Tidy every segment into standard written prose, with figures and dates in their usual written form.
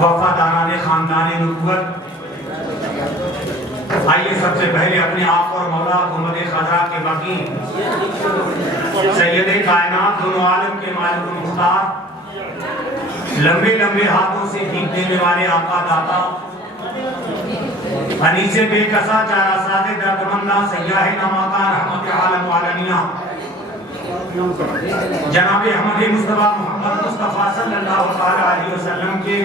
وفاداران خاندان نبوت، آئیے سب سے پہلے اپنے آپ اور مولا محمد خضرا کے مکین سید کائنات دونوں عالم کے مالک و مختار، لمبے لمبے ہاتھوں سے بھیک دینے والے آقا داتا، انیس بے کسا چارہ ساز دردمندہ سیاہ نماکان رحمت عالم عالمیہ جناب احمد مصطفیٰ محمد مصطفیٰ صلی اللہ علیہ وسلم کے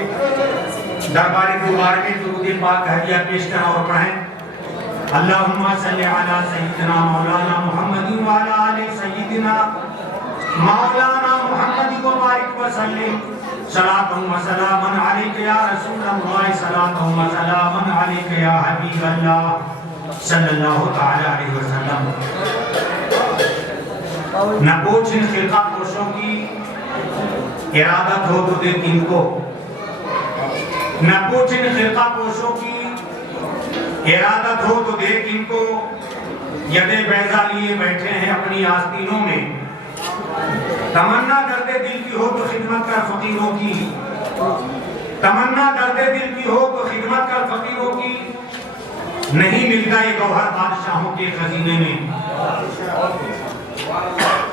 دربار دوبار میں درود پاک ہدیہ پیش کریں اور پڑھیں۔ اللہم صلی علی سیدنا مولانا محمد وعلی آل سیدنا مولانا محمد وبارک وسلم صلاۃ و سلام علیک یا رسول اللہ، صلاۃ و سلام علیک یا حبیب اللہ صلی اللہ علیہ وسلم۔ نہ پوچھ ان خلقہ پوشوں کی ارادت ہو تو دیکھ ان کو، نہ پوچھ ان خلقہ پوشوں کی ارادت ہو تو دیکھ ان کو، یدے بیضا لیے بیٹھے ہیں اپنی آستینوں میں، تمنا درد دل کی ہو تو خدمت کر فقیروں کی، تمنا درد دل کی ہو تو خدمت کر فقیروں کی، نہیں ملتا یہ گوہر بادشاہوں کے خزینے میں۔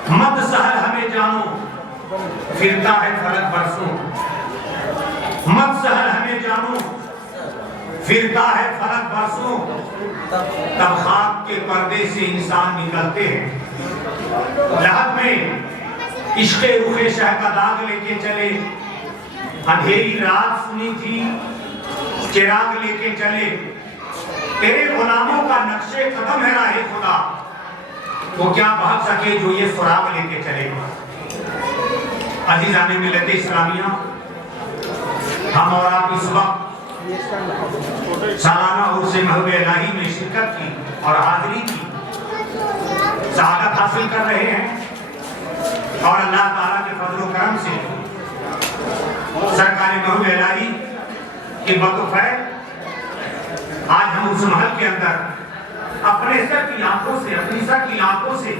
مت سہل ہمیں جانو پھرتا ہے فلک برسوں، مت سہل ہمیں جانو پھرتا ہے فلک برسوں، تب خاک کے پردے سے انسان نکلتے ہیں۔ لحد میں عشق رخ شہ کا داغ لے کے چلے، اندھیری رات سنی تھی چراغ لے کے چلے، تیرے غلاموں کا نقش قدم ہے راہ خدا، تو کیا بھاگ سکے جو یہ سراغ لے کے چلے۔ عزیزان ملت اسلامیہ، ہم اور آپ اس وقت سالانہ عرس محب الہی میں شرکت کی اور حاضری کی سعادت حاصل کر رہے ہیں، اور اللہ تعالیٰ کے فضل و کرم سے سرکار محب الہی کے بطفیل آج ہم اس محل کے اندر اپنے سر کی آنکھوں سے، اپنی سر کی آنکھوں سے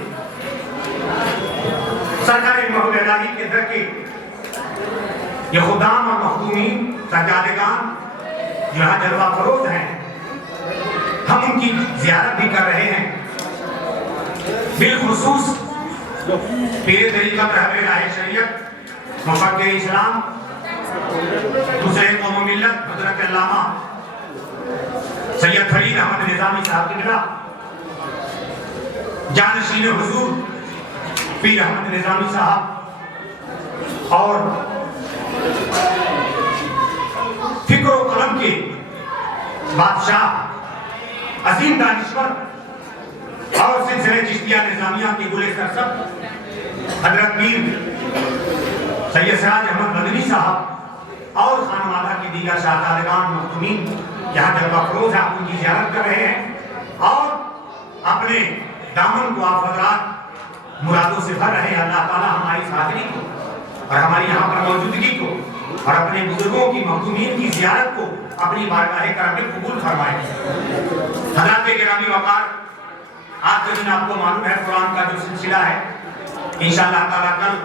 سرکار محب الہی کے در کے یہ خدام اور مخدومین سجادگان جو یہاں جلوہ فروز ہیں، ہم ان کی زیارت بھی کر رہے ہیں۔ بالخصوص پیر طریقت رہبر راہ شریعت مفکر اسلام دوسرے قوم و ملت حضرت علامہ سید فرید احمد نظامی صاحب کی بلا جانشین حضور پیر احمد نظامی صاحب اور فکر و قلم کے بادشاہ عظیم دانشور اور سلسلہ چشتیہ نظامیہ کے گلے سرسب حضرت پیر سید سراج احمد مدنی صاحب اور خانوادہ کی دیگر شاہزادگان مخدومین یہاں جلوہ فروز آپ ان کی زیارت کر رہے ہیں، اور اپنے دامن کو آپ حضرات مرادوں سے بھر رہے ہیں۔ اللہ تعالیٰ ہماری حاضری کو اور ہماری یہاں پر موجودگی کو اور اپنے بزرگوں کی مخدومین کی زیارت کو اپنی بارگاہ کرم میں قبول فرمائے۔ حضرات گرامی وقار، آج کے دن آپ کو معلوم ہے قرآن کا جو سلسلہ ہے انشاءاللہ تعالیٰ کل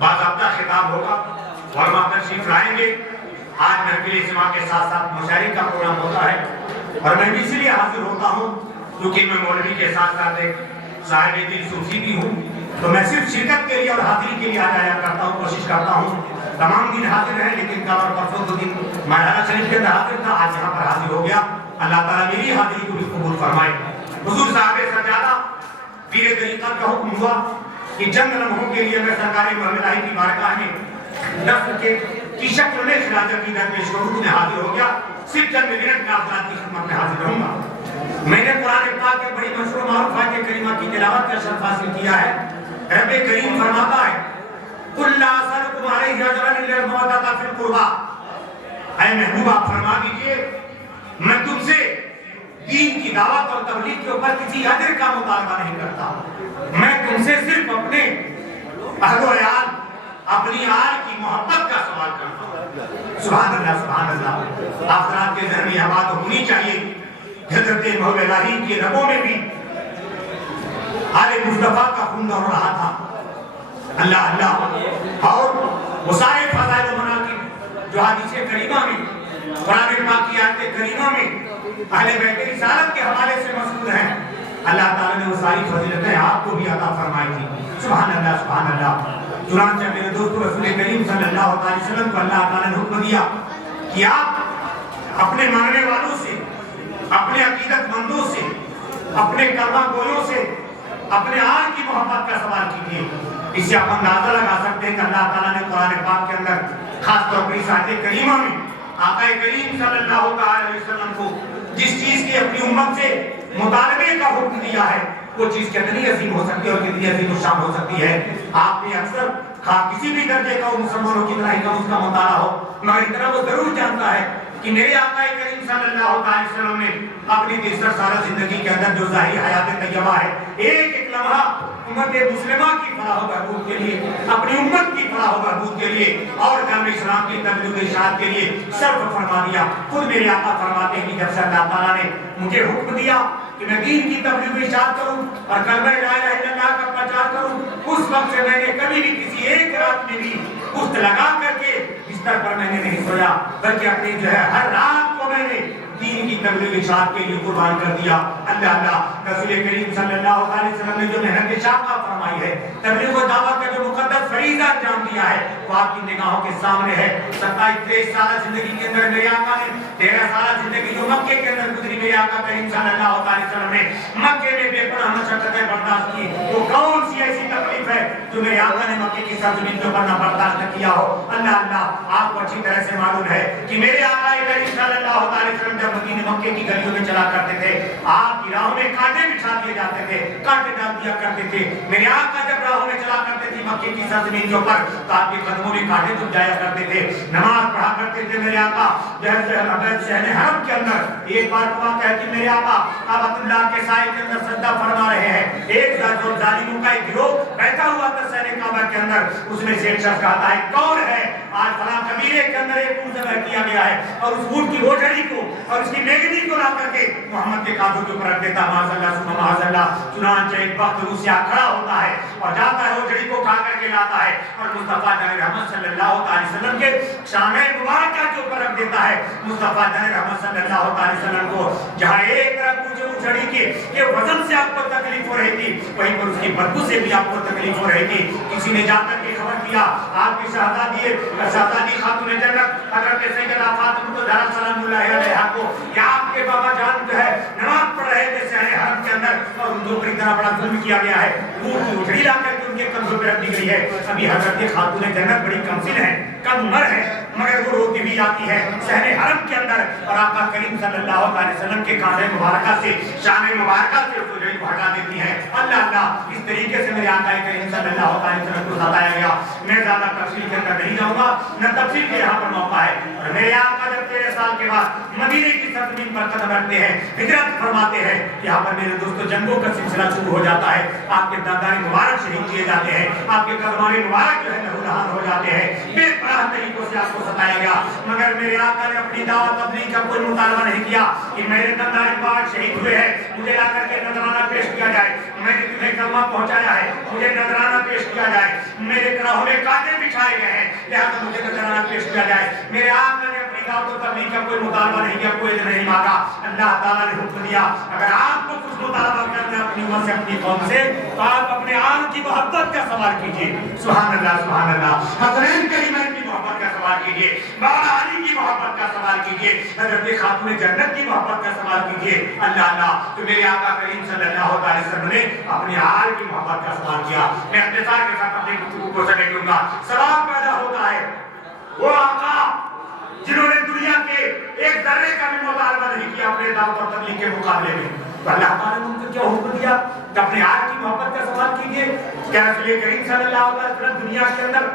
باضابطہ خطاب ہوگا اور وہاں تشریف لائیں گے۔ آج محفل اجتماع کے ساتھ ساتھ مشاعرے کا پروگرام ہوتا ہے، اور میں بھی اس لیے حاضر ہوتا ہوں کیونکہ میں مولوی کے ساتھ ساتھ ایک صاحب دل صوفی بھی ہوں، تو میں صرف شرکت کے لیے اور حاضری کے لیے آ جایا کرتا ہوں، کوشش کرتا ہوں تمام دن حاضر ہیں، لیکن کل اور پرسوں دو دن مرحلہ شریف کے اندر حاضر تھا، آج یہاں پر حاضر ہو گیا۔ اللہ تعالیٰ میری حاضری کو بھی قبول فرمائے۔ حضور صاحب سجادہ پیر طریقت کا حکم ہوا کہ چند لمحوں کے لیے میں سرکار محب الہی کی بارگاہ میں نفس کی شکل میں خراج عقیدت پیش کروں، میں حاضر ہو گیا۔ صرف چند منٹ میں حضرات کی خدمت میں حاضر رہوں گا۔ میں نے قرآن پاک کے بڑی مشہور معروف آیت کریمہ کی تلاوت کا شرف حاصل کیا ہے۔ رب کریم فرماتا ہے قُلْ لَا أَسْأَلُكُمْ عَلَيْهِ أَجْرًا إِلَّا الْمَوَدَّةَ فِي الْقُرْبَى، اے محبوب آپ فرما دیجئے میں تم سے دین کی دعوت اور تبلیغ کے اوپر کسی اجر کا مطالبہ نہیں کرتا، میں تم سے صرف اپنے اہل و عیال، اپنی آل کی محبت کا سوال کرتا ہوں۔ سبحان اللہ سبحان اللہ۔ آخرات کے ذہن یہ بات ہونی چاہیے، حضرت محب الہی کے رگوں میں بھی آل مصطفیٰ کا خون دوڑ رہا تھا۔ اللہ اللہ۔ اور وہ سارے فضائل و مناقب جو حدیث کریمہ میں، قرآن پاک کی آیت کریمہ میں اہل بیت رسالت کے حوالے سے مذکور ہیں، اللہ تعالیٰ نے وہ ساری فضیلتیں آپ کو بھی عطا فرمائی تھی۔ سبحان اللہ سبحان اللہ۔ چنانچہ میرے دوست رسول کریم صلی اللہ علیہ وسلم کو اللہ تعالیٰ نے حکم دیا کہ آپ اپنے ماننے والوں سے، اپنے عقیدت مندوں سے، اپنے کلمہ گویوں سے اپنے آل کی محبت کا سوال کیجیے۔ اس سے آپ اندازہ لگا سکتے ہیں کہ اللہ تعالیٰ نے قرآن پاک کے اندر خاص طور پر اس آیت کریمہ میں آقا کریم صلی اللہ علیہ وسلم کو جس چیز کی اپنی امت سے مطالبے کا حکم دیا ہے، وہ چیز کتنی عظیم ہو سکتی ہے اور کتنی عظیم الشان ہو سکتی ہے۔ آپ نے اکثر کسی بھی درجے کا مسلمانوں کی طرح کا اس کا مطالعہ ہو، مگر اتنا وہ ضرور جانتا ہے کہ میرے آقا کریم صلی اللہ علیہ وسلم نے اپنی 63 سالہ زندگی کے اندر جو ظاہری حیات طیبہ ہے، ایک ایک لمحہ امت مسلمہ کی فلاح و بہبود کے لیے، اپنی امت کی فلاح و بہبود کے لیے اور دین اسلام کی تبلیغ و ارشاد کے لیے صرف فرما دیا۔ خود میرے آقا فرماتے ہیں کہ جب سے اللہ تعالیٰ نے مجھے حکم دیا کہ میں دین کی تبلیغ و ارشاد کروں اور کلمہ لا الہ الا اللہ کا پرچار کروں، اس وقت سے میں نے کبھی بھی کسی ایک رات میں بھی گفت لگا کر کے بستر پر میں نے نہیں سویا، بلکہ اپنی جو ہے ہر رات کو میں نے دین کی تبلیغ ارشاد کے لیے قربان کر دیا۔ اللہ اللہ رسول کریم صلی اللہ علیہ وسلم نے جو محنت شاقہ فرمائی ہے، تبلیغ و دعوت کا جو مقدس فریضہ انجام دیا ہے، وہ آپ کی نگاہوں کے سامنے ہے۔ 27-23 سالہ زندگی کے اندر میرے آقا نے 13 سالہ زندگی جو مکے کے اندر گزری، میرے آقا کریم صلی اللہ علیہ وسلم نے مکے میں بے پناہ مشقتیں برداشت کی۔ وہ کون سی ایسی تکلیف ہے جو میرے آقا نے مکے کی سرزمین کے اوپر نہ برداشت نہ کیا ہو؟ اللہ اللہ آپ کو اچھی طرح سے معلوم ہے کہ میرے آقا کریم صلی اللہ علیہ وسلم جب مدینے مکے کی گلیوں میں چلا کرتے تھے، آپ کی راہوں میں کانٹے بچھا دیے جاتے تھے، کانٹے ڈال دیا کرتے تھے۔ میرے آقا جب راہوں میں چلا کرتے تھے مکے کی سرزمین کے اوپر تو آپ کے قدموں میں کانٹے چھپ جایا کرتے تھے۔ نماز پڑھا کرتے تھے میرے آقا شہر حرم کے اندر۔ ایک بار تو واقعہ ہے کہ میرے آقا کعبۃ اللہ کے سائے کے اندر سجدہ فرما رہے ہیں، ایک ظالموں کا ایک گروہ بیٹھا ہوا تھا شہر کعبہ کے اندر، اس میں سے ایک شخص کہتا ہے کون ہے آج فلاں قبیلے کے اندر ایک اونٹ ذبح کیا گیا ہے، اور اس اونٹ کی روجڑی کو اور اس کی میگنی کو لا کر کے محمد کے کاندھوں کے اوپر رکھ دیتا، معاذ اللہ ثم معاذ اللہ۔ چنانچہ ایک وقت روسیا کھڑا ہوتا ہے اور جاتا ہے روجڑی کو اٹھا کر کے لاتا ہے اور مصطفیٰ جان رحمت صلی اللہ علیہ وسلم کے شانہ مبارکہ کے اوپر رکھ دیتا ہے۔ مصطفیٰ جان رحمت صلی اللہ علیہ وسلم کو جہاں ایک طرف روجڑی کے وزن سے آپ کو تکلیف ہو رہی تھی، وہیں پر اس کی بدبو سے بھی آپ کو تکلیف ہو رہی تھی۔ کسی نے جا کر کے خبر دیا آپ کی شہزادی خاتون جنت حضرت سیدہ فاطمہ الزہرا سلام اللہ علیہا کو کہ آپ کے بابا جان جو ہے نماز پڑھ رہے تھے شہر حرم کے اندر اور ان دو پر اتنا بڑا ظلم کیا گیا ہے، اونٹ کی روجڑی لا کر کے ان کے کندھوں پہ رکھ دی گئی ہے۔ ابھی حضرت خاتون جنت بڑی کمسن ہے، کم عمر ہے، مگر وہ روتی بھی جاتی ہے شہر حرم کے اندر، اور آقا کریم صلی اللہ علیہ وسلم کے کاندھے مبارکہ سے شان مبارکہ سے اس روجڑی کو ہٹا دیتی ہے۔ اللہ اللہ اس طریقے سے میرے آقا کریم صلی اللہ علیہ وسلم کو ستایا گیا۔ میں زیادہ تفصیل کے اندر نہیں جاؤں گا، نہ تفصیل کے یہاں پر موقع ہے۔ اور میرے آقا جب 13 سال کے بعد مدینے کی سرزمین پر قدم رکھتے ہیں، ہجرت فرماتے ہیں، یہاں پر میرے دوستو جنگوں کا سلسلہ شروع ہو جاتا ہے۔ آپ کے دادان مبارک شہید کیے جاتے ہیں، آپ کے قدمان مبارک جو ہے لہولہان ہو جاتے ہیں، بے پناہ طریقوں سے آپ کو ستایا گیا، مگر میرے آقا نے اپنی دعوت تبلیغ کا کوئی مطالبہ نہیں کیا کہ میرے دادان مبارک شہید ہوئے ہیں، مجھے لا کر کے نذرانہ پیش کیا جائے، میں نے تمہیں کلمہ پہنچایا ہے، مجھے نذرانہ پیش کیا جائے، میرے گراہوں میں کانٹے بچھائے گئے ہیں، لہذا مجھے نذرانہ پیش کیا جائے۔ میرے آقا نے اپنی دعوت و تبلیغ کا کوئی مطالبہ نہیں کیا، کوئی نہیں مانگا۔ اللہ تعالیٰ نے حکم دیا اگر آپ کو کچھ مطالبہ کرنا ہے اپنی امت سے، اپنی قوم سے، تو آپ اپنے آل کی محبت کا سوال کیجیے۔ سبحان اللہ سبحان اللہ۔ حسنین کریمین کی محبت کا سوال کیجیے، مولا علی کی محبت کا سوال کیجیے، حضرت خاتون جنت کی محبت کا سوال کیجیے۔ اللہ اللہ تو میرے آقا کریم صلی اللہ علیہ وسلم نے اپنے آل کی محبت کا سوال کیا۔ میں اختصار کے ساتھ اپنی گفتگو کو سمیٹوں گا۔ سوال پیدا ہوتا ہے وہ آقا جنہوں نے دنیا کے ایک ذرے کا بھی مطالبہ نہیں کیا اپنے دعوت اور تبلیغ کے مقابلے میں، تو اللہ تعالیٰ نے ان کو کیا حکم دیا کہ اپنے آل کی محبت کا سوال کیجیے۔ کیا رسول کریم صلی اللہ علیہ وسلم دنیا کے اندر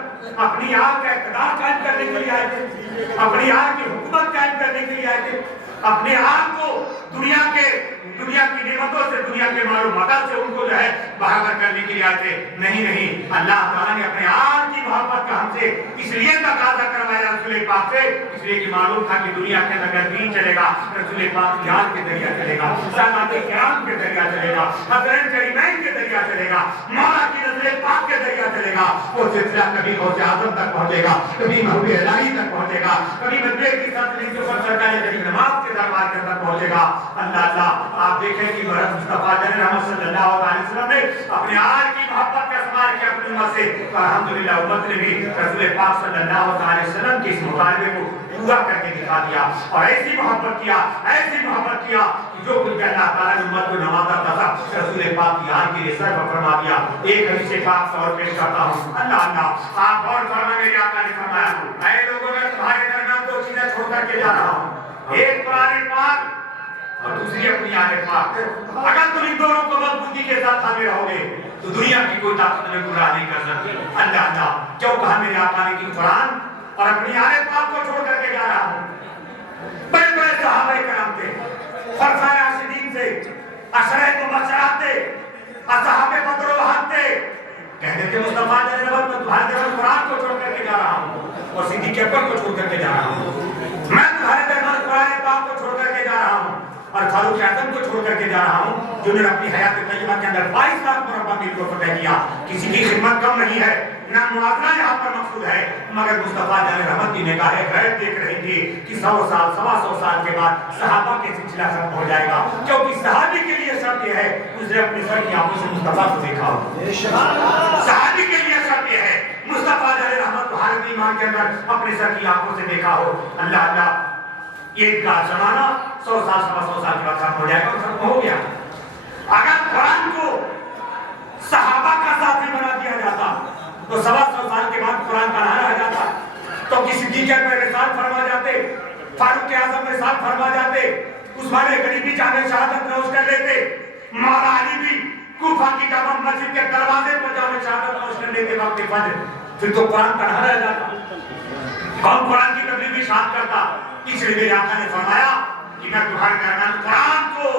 اپنی آل کا اقتدار قائم کرنے کے لیے آئے تھے، اپنی آل کی حکومت قائم کرنے کے لیے آئے تھے، اپنے آل کو دنیا کی نعمتوں سے، دنیا کے مال و متا سے ان کو جو ہے برابر کرنے کے لیے آئے تھے؟ نہیں نہیں، اللہ تعالیٰ نے اپنے آل کی محبت کا ہم سے اس لیے تقاضا کروایا رسول رسول پاک سے، اس لیے کہ معلوم تھا کہ دنیا کے اندر دین چلے گا رسول پاک یاد کے ذریعہ چلے گا، سادات کرام کے ذریعہ چلے گا، حضرت کریمین کے ذریعہ چلے گا، مولا کی نظر پاک کے ذریعہ چلے گا۔ وہ سلسلہ کبھی غوث اعظم تک پہنچے گا، کبھی محبوب الہی تک پہنچے گا، کبھی مدعے کی ساتھ سرکار غریب نواز کے دربار کے اندر پہنچے گا۔ اللہ اللہ آپ دیکھیں کہ محمد مصطفیٰ جن رحمت صلی اللہ علیہ وسلم نے اپنے آل کی محبت کا استعمال کیا اپنی امت سے، تو الحمدللہ امت نے بھی رسول پاک صلی اللہ علیہ وسلم کے اس مطالبے کو پورا کر کے دکھا دیا، اور ایسی محبت کیا کہ جو کچھ اللہ تعالیٰ نے امت کو نوازا تھا رسول پاک کی آل کے لیے سرف فرما دیا۔ ایک حدیث پاک اور پیش کرتا ہوں، اللہ اللہ آپ غور فرمائیں، میرے آقا نے فرمایا اے لوگوں میں تمہارے درمیان دو چیزیں چھوڑ کر کے جا رہا ہوں، ایک قرآن پاک اور دوسری اپنی آل پاک۔ اگر تم ان دونوں کو مضبوطی کے ساتھ تھامے رہو گے تو دنیا کی کوئی طاقت تمہیں گمراہ نہیں کر سکتی۔ اللہ اللہ کیوں کہا میرے آقا نے کہ قرآن اور اپنی آل پاک کو چھوڑ کر کے جا رہا ہوں۔ بڑے بڑے صحابہ کرام تھے، خلفائے راشدین سے، عشرہ مبشرات تھے، اصحاب بدر و احد تھے، کہتے تھے مصطفیٰ جن نبوت میں تمہارے درمیان قرآن کو چھوڑ کر کے جا رہا ہوں اور صدیق اکبر کو چھوڑ کر کے جا رہا ہوں، میں تمہارے درمیان قرآن پاک کو چھوڑ کر کے جا رہا ہوں اور فاروق اعظم کو چھوڑ کر کے جا رہا ہوں جنہوں نے اپنی حیات طیبہ کے اندر 22 لاکھ مربع میل کو فتح کیا۔ کسی کی خدمت کم نہیں ہے، نہ موازنہ یہاں پر مقصود ہے، مگر مصطفیٰ جان رحمت کی نگاہ غیب دیکھ رہی تھی کہ 100 سال 125 سال کے بعد صحابہ کے سلسلہ ختم ہو جائے گا، کیونکہ صحابی کے لیے شرط یہ ہے اس نے اپنے سر کی آنکھوں سے مصطفیٰ کو دیکھا ہو۔ صحابی کے لیے شرط یہ ہے مصطفیٰ جان رحمت حالت ایمان کے اندر اپنے سر کی آنکھوں سے دیکھا ہو۔ اللہ اللہ یہ کا زمانہ 100 سال 125 سال کے بعد ختم ہو جائے گا اور ختم ہو گیا۔ اگر قرآن کو صحابہ کا ساتھی بنا دیا جاتا تو 125 سال کے بعد قرآن کا نہ رہ جاتا، تو کسی صدیق پر رسال فرما جاتے، فاروق اعظم رسال فرما جاتے، عثمان غنی جامع شہادت نوش کر لیتے، مولا علی بھی کوفہ کی جامع مسجد کے دروازے پر جامع شہادت نوش کر لیتے وقت فجر، پھر تو قرآن کا نہ رہ جاتا، کون قرآن کی تبلیغ اشاعت کرتا۔ اس لیے میرے آقا نے فرمایا کہ میں تمہارے درمیان قرآن کو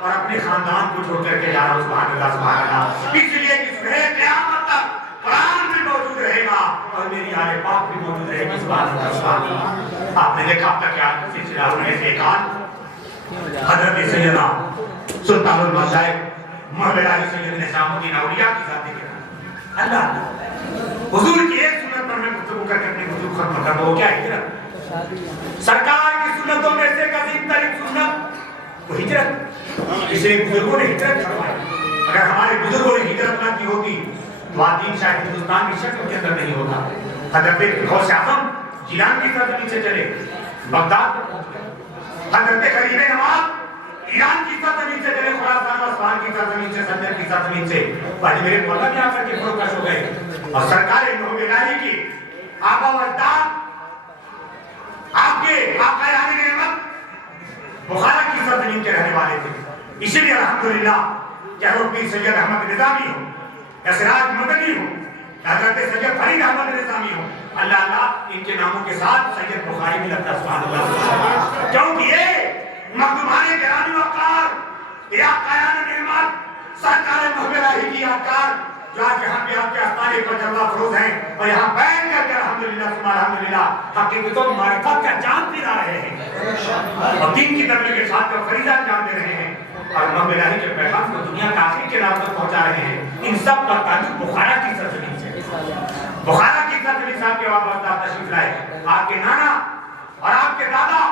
اور اپنے خاندان کو چھوڑ کر کے جا رہا ہوں۔ سبحان اللہ سبحان اللہ، اس لیے کہ صبح قیامت تک قرآن بھی موجود رہے گا اور میری آل پاک بھی موجود رہے گی۔ سبحان اللہ سبحان اللہ۔ آپ نے دیکھا اب تک کیا سلسلہ ہونے سے ایک آج حضرت سیدنا سلطان المشائخ محمد علی سید نظام الدین اولیاء کی ذات ذکر اللہ اللہ حضور کی ایک سنت پر میں گفتگو کر کے اپنی گفتگو ختم کر دوں، کیا ہجرت؟ سرکار کی سنتوں میں سے عظیم ترین سنت وہ ہجرت، اس لیے بزرگوں نے ہجرت فرمائی۔ اگر ہمارے بزرگوں نے ہجرت نہ کی ہوتی تو آج دین شاید ہندوستان کی شکل کے اندر نہیں ہوتا۔ حضرت غوث اعظم جیلان کی سرزمین سے چلے بغداد پر پہنچے، حضرت غریب نواز ایران کی سرزمین سے چلے خراسان و اصفہان کی سرزمین سے، سندھ کی سرزمین سے، آج میرے مولا بھی آ کر کے فروکش ہو گئے، اور سرکار محمد الہی کی آبا و اجداد آپ کے آقا عالی نعمت بخارا کی سرزمین کے رہنے والے تھے۔ اسی لیے الحمدللہ چاہے وہ پیر سید احمد نظامی ہو یا سراج مدنی ہو یا حضرت سید فرید احمد نظامی ہو، اللہ اللہ ان کے ناموں کے ساتھ سید بخاری بھی لگتا ہے۔ سبحان اللہ، کیونکہ یہ مخدومان گرامی وقار، یہ آقا عالی نعمت سرکار محمد الہی کی یادگار جو آج یہاں پہ آپ کے آستانے پر جلوہ افروز ہیں اور یہاں بیٹھ کر کے الحمدللہ ثم الحمدللہ حقیقتوں معرفت کا جان پلا رہے ہیں اور دین کی تبلیغ کے ساتھ فریضہ انجام دے رہے ہیں اور محمد الہی کے پیغام کو دنیا کے آخر کے نام تک پہنچا رہے ہیں۔ ان سب کا تعلق بخارا کی سرزمین سے، بخارا کی سرزمین سے آپ کے وابستہ تشریف لائے۔ آپ کے نانا اور آپ کے دادا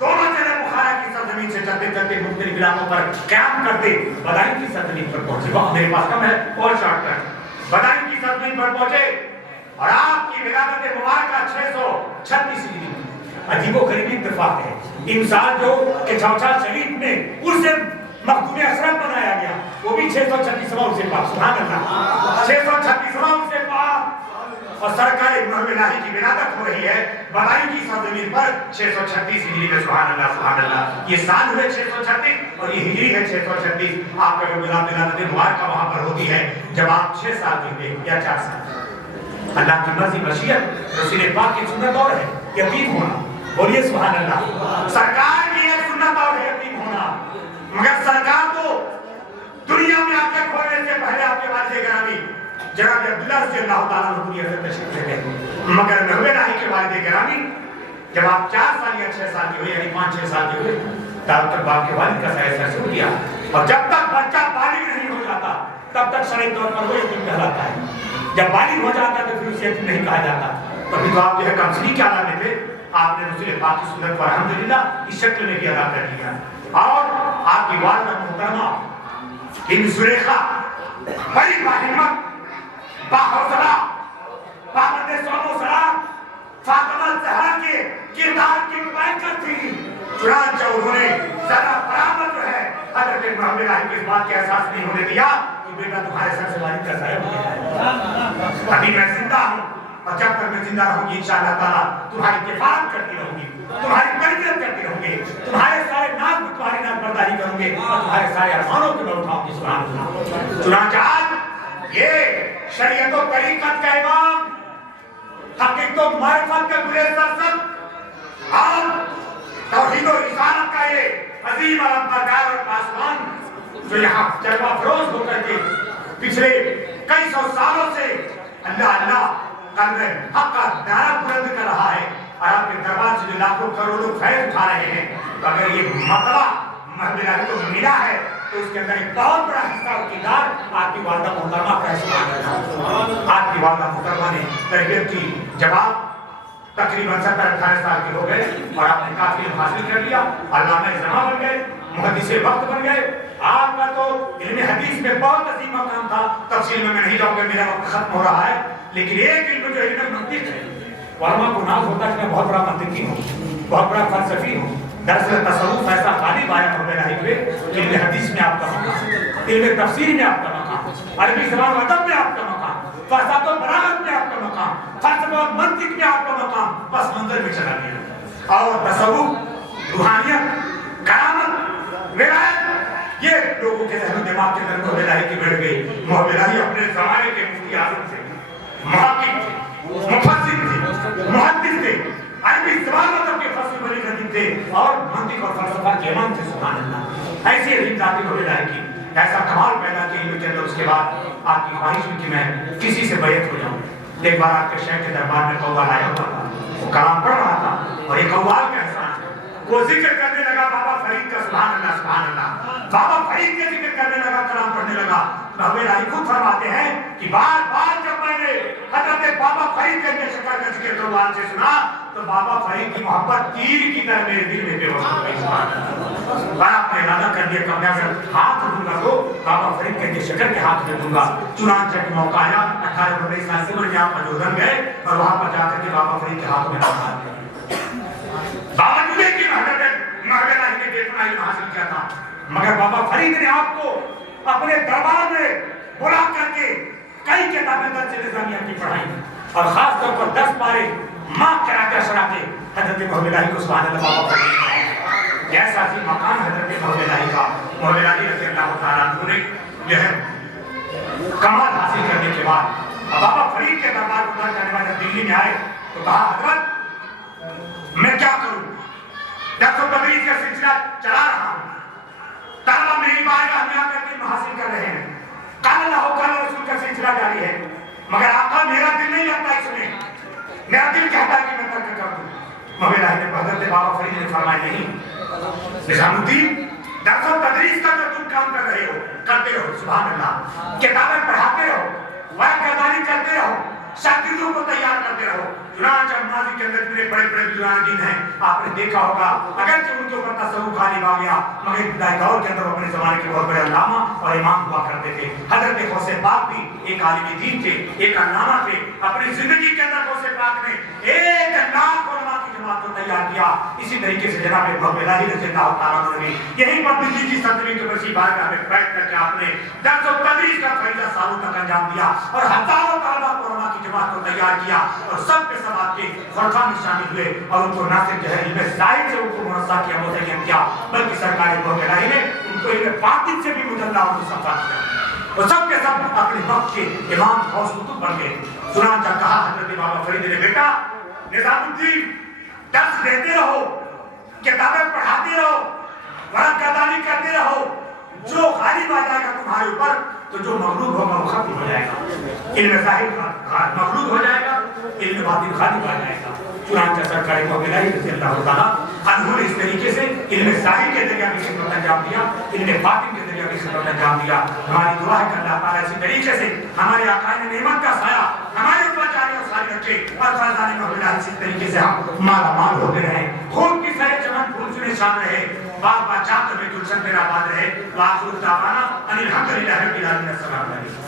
دونوں چلے بخارا کی سرزمین سے، چلتے چلتے مختلف علاقوں پر قیام کرتے بدائن کی سرزمین پر پہنچے۔ وقت میرے پاس کم ہے اور شارٹ کٹ، بدائن کی سرزمین پر پہنچے اور آپ کی ولادت مبارکہ 636 ہجری۔ عجیب و غریب اتفاق ہے، انسان جو کہ چوچا شریف میں اس سے مخدوم اشرف بنایا گیا وہ بھی 636واں سے پاک، سبحان اللہ 636واں سے پاک، اور سرکار محمد الہی کی ولادت ہو رہی ہے بدائن کی سرزمین پر 636 ہجری میں۔ سبحان اللہ سبحان اللہ، یہ سال ہوئے 636 اور یہ ہجری ہے 636۔ آپ کا ولادت مبارکہ وہاں پر ہوتی ہے جب آپ 6 سال کے ہوئے یا 4 سال۔ اللہ کی مرضی مشیت رسول پاک کی سنت اور ہے یتیم ہونا، بولیے سبحان اللہ۔ سرکار کی ایک سنت اور ہے یتیم ہونا، مگر سرکار کو دنیا میں آ کے کھولنے سے پہلے آپ کے والد گرامی جناب عبداللہ رضی اللہ تعالیٰ عنہ دنیا سے تشریف لے گئے، مگر محمد الہی کے والد گرامی جب آپ 4 سال یا 6 سال کے ہوئے یعنی 5-6 سال کے ہوئے تب تک باپ کے والد کا سایہ سر سے اٹھ گیا، اور جب تک بچہ بالغ نہیں ہو جاتا تب تک شرعی طور پر وہ یتیم کہلاتا ہے. جب بالغ ہو جاتا ہے تو پھر اسے یتیم نہیں کہا جاتا. تبھی تو آپ جو ہے کمسنی کے عالم میں تھے، آپ نے رسول پاک کی سنت کو الحمدللہ اس شکل میں بھی ادا کر دیا. اور آپ کی والدہ محترمہ ابن زلیخا بڑی باہمت، باحوصلہ، پابند صوم و صلات، فاطمہ زہرا کے کردار کی پیکر تھی. چنانچہ انہوں نے ذرا برابر جو ہے حضرت محمد علیہ کے اس بات کے احساس نہیں ہونے دیا کہ بیٹا تمہارے سر سے والد کا سایہ ہو گیا ہے. ابھی میں زندہ ہوں اور جب تک میں زندہ رہوں گی انشاءاللہ تعالیٰ تمہاری کفالت کرتی رہوں گی، تمہاری تربیت کرتی رہوں گی، تمہارے سارے ناز میں تمہاری ناز برداری کروں گی اور تمہارے سارے ارمانوں کو میں اٹھاؤں گی. سبحان اللہ. چنانچہ آج یہ شریعت و طریقت کا امام، حقیقت و معرفت کا گلے سرسد اور توحید و رسالت کا یہ عظیم علمبردار اور پاسبان جو یہاں جلوہ افروز ہو کر کے پچھلے کئی سو سالوں سے اللہ اللہ قلب حق کا نعرہ بلند کر رہا ہے، اور آپ کے دربار سے جو لاکھوں کروڑوں فیض اٹھا رہے ہیں، تو اگر یہ مرتبہ محمد علی کو ملا ہے تو اس کے اندر ایک بہت بڑا حصہ اور کردار آپ کی والدہ محترمہ کا ہے. آپ کی والدہ محترمہ نے تربیت کی. جب آپ تقریباً 17-18 سال کے ہو گئے اور آپ نے کافی علم حاصل کر لیا، علامہ زماں بن گئے، محدث وقت بن گئے. آپ کا تو علم حدیث میں بہت عظیم مقام تھا، تفصیل میں نہیں جاؤں گا، میرا وقت ختم ہو رہا ہے. لیکن ایک علم جو علم منطق ہے، علماء کو ناز ہوتا ہے کہ میں بہت بڑا منطقی ہوں، بہت بڑا فلسفی ہوں. دراصل تصوف ایسا غالب آیا محمد علی پہ، علم حدیث میں آپ کا مقام، علم تفسیر میں آپ کا مقام، عربی زبان و ادب میں آپ کا مقام، فلسفہ و بلاغت میں آپ کا مقام، فلسفہ و منطق میں آپ کا مقام، بس منظر میں چلا گیا. اور تصوف، روحانیت، کرامت، ولایت، یہ لوگوں کے ذہن و دماغ کے اندر محمد علی کی بڑھ گئی. محمد علی اپنے زمانے کے مفتی اعظم تھے، محقق تھے، مفسر تھے، محدث تھے، عربی زبان و ادب کے فصل بلی خطیب تھے، اور منطق اور فلسفہ کے امام تھے. سبحان اللہ. ایسی عظیم ذات محمد علی کی ایسا کمال پیدا کیا علم کے اندر. اس کے بعد آپ کی خواہش ہوئی کہ میں کسی سے بیعت ہو جاؤں. ایک بار آپ کے شیخ کے دربار میں قوال آیا ہوا تھا، وہ کلام پڑھ رہا تھا، اور ایک قوال کا احسان ہے، وہ ذکر کرنے لگا بابا فرید کا. سبحان اللہ سبحان اللہ. بابا فرید کے ذکر کرنے لگا، کلام پڑھنے لگا. محمد علی خود فرماتے ہیں کہ بار بار جب میں نے حضرت بابا فرید کے شکر کا ذکر قوال سے سنا تو بابا فرید کی محبت تیر کی طرح میرے دل میں پیوست ہو گئی. سبحان اللہ. اور آپ نے ارادہ کر دیا کہ میں اگر ہاتھ دوں گا تو بابا فرید کے شکر کے ہاتھ میں دوں گا. چنانچہ کہ موقع آیا 18 سال سے میں آپ مجوزن گئے اور وہاں پر جا کر کے بابا فرید کے ہاتھ میں ہاتھ دیا. باوجود ہے کہ محمد علی نے بے پناہ علم حاصل کیا تھا، مگر بابا فرید نے آپ کو اپنے دربار میں بلا کر کے کئی کتابیں درس نظامیہ کی پڑھائی، اور خاص طور پر 10 پارے ماں کرا کر شرح کے حضرت محمد علی کو سبحان اللہ بابا فرید نے ایسا عظیم مقام حضرت محمد علی کا. محمد علی رضی اللہ تعالیٰ عنہ نے جو ہے کمال حاصل کرنے کے بعد بابا فرید کے دربار کو جانے والے دلی میں آئے تو کہا حضرت میں کیا کروں، درس و تدریس کا سلسلہ چلا رہا ہوں، طلبہ میری بارگاہ میں آ کر کے حاصل کر رہے ہیں، قال اللہ قال رسول کا سلسلہ جاری ہے، مگر آقا میرا دل نہیں لگتا اس میں، میرا دل کہتا ہے کہ میں ترک کر دوں. محمد علی نے حضرت بابا فرید نے فرمایا نہیں نظام الدین، درس و تدریس کا جو تم کام کر رہے ہو کرتے رہو. سبحان اللہ. کتابیں پڑھاتے رہو، ورق گردانی کرتے رہو، شاگردوں کو تیار کرتے رہو. چنانچہ ماضی کے اندر اتنے بڑے بڑے بزرگان دین ہیں، آپ نے دیکھا ہوگا اگرچہ ان کے اوپر تصوف غالب آ گیا مگر ابتدائی دور کے اندر اپنے زمانے کے بہت بڑے علامہ اور امام ہوا کرتے تھے. حضرت غوث پاک بھی ایک عالم دین تھے، ایک علامہ تھے. اپنی زندگی کے اندر غوث پاک نے 1 لاکھ علماء کی جماعت کو تیار کیا. اسی طریقے سے جناب محمد علی رضی اللہ تعالیٰ عنہ نے یہیں پر دلی کی سلطنت کے وسیع بارگاہ میں بیٹھ کر کے آپ نے درس و تدریس کا فریضہ سالوں تک انجام دیا اور ہزاروں طلباء علماء کی جماعت کو تیار کیا، اور سب کے سب آپ کے خلفاء میں شامل ہوئے اور ان کو نہ صرف جو ہے علم ظاہر سے ان کو منصع کیا، مزین کیا، بلکہ سرکار محمد علی نے ان کو علم باطن سے بھی مجلہ اور مصفا کیا. اور سب کے سب اپنے وقت کے امام غوث قطب بن گئے. چنانچہ کہا حضرت بابا فرید نے بیٹا نظام الدین درس دیتے رہو، کتابیں پڑھاتے رہو، ورق گردانی کرتے رہو، جو غالب آ جائے گا تمہارے اوپر تو جو مغلوب ہوگا وہ ختم ہو جائے گا. علم ظاہر مغلوب ہو جائے گا، علم باطن غالب آ جائے گا. چنانچہ کھڑے مولائی رضی اللہ تعالیٰ عنہ نے اس طریقے سے علم ظاہر کے ذریعہ بھی خدمت انجام دیا، علم باطن کے ذریعہ بھی خدمت انجام دیا۔ ہماری دعا ہے کہ اللہ تعالیٰ اسی طریقے سے ہمارے آقائے نعمت کا سایہ ہمارے اوپر جاری اور ساری رکھے اور فرزان مولائی اسی طریقے سے ہم مالا مال ہوتے رہیں، خون کی سہے چمن پھول سے نشان رہے، باغ باغ چاہت میں گلشن پہ آباد رہے۔ وآخر دعوانا ان الحمد للہ رب العالمین۔ السلام علیکم۔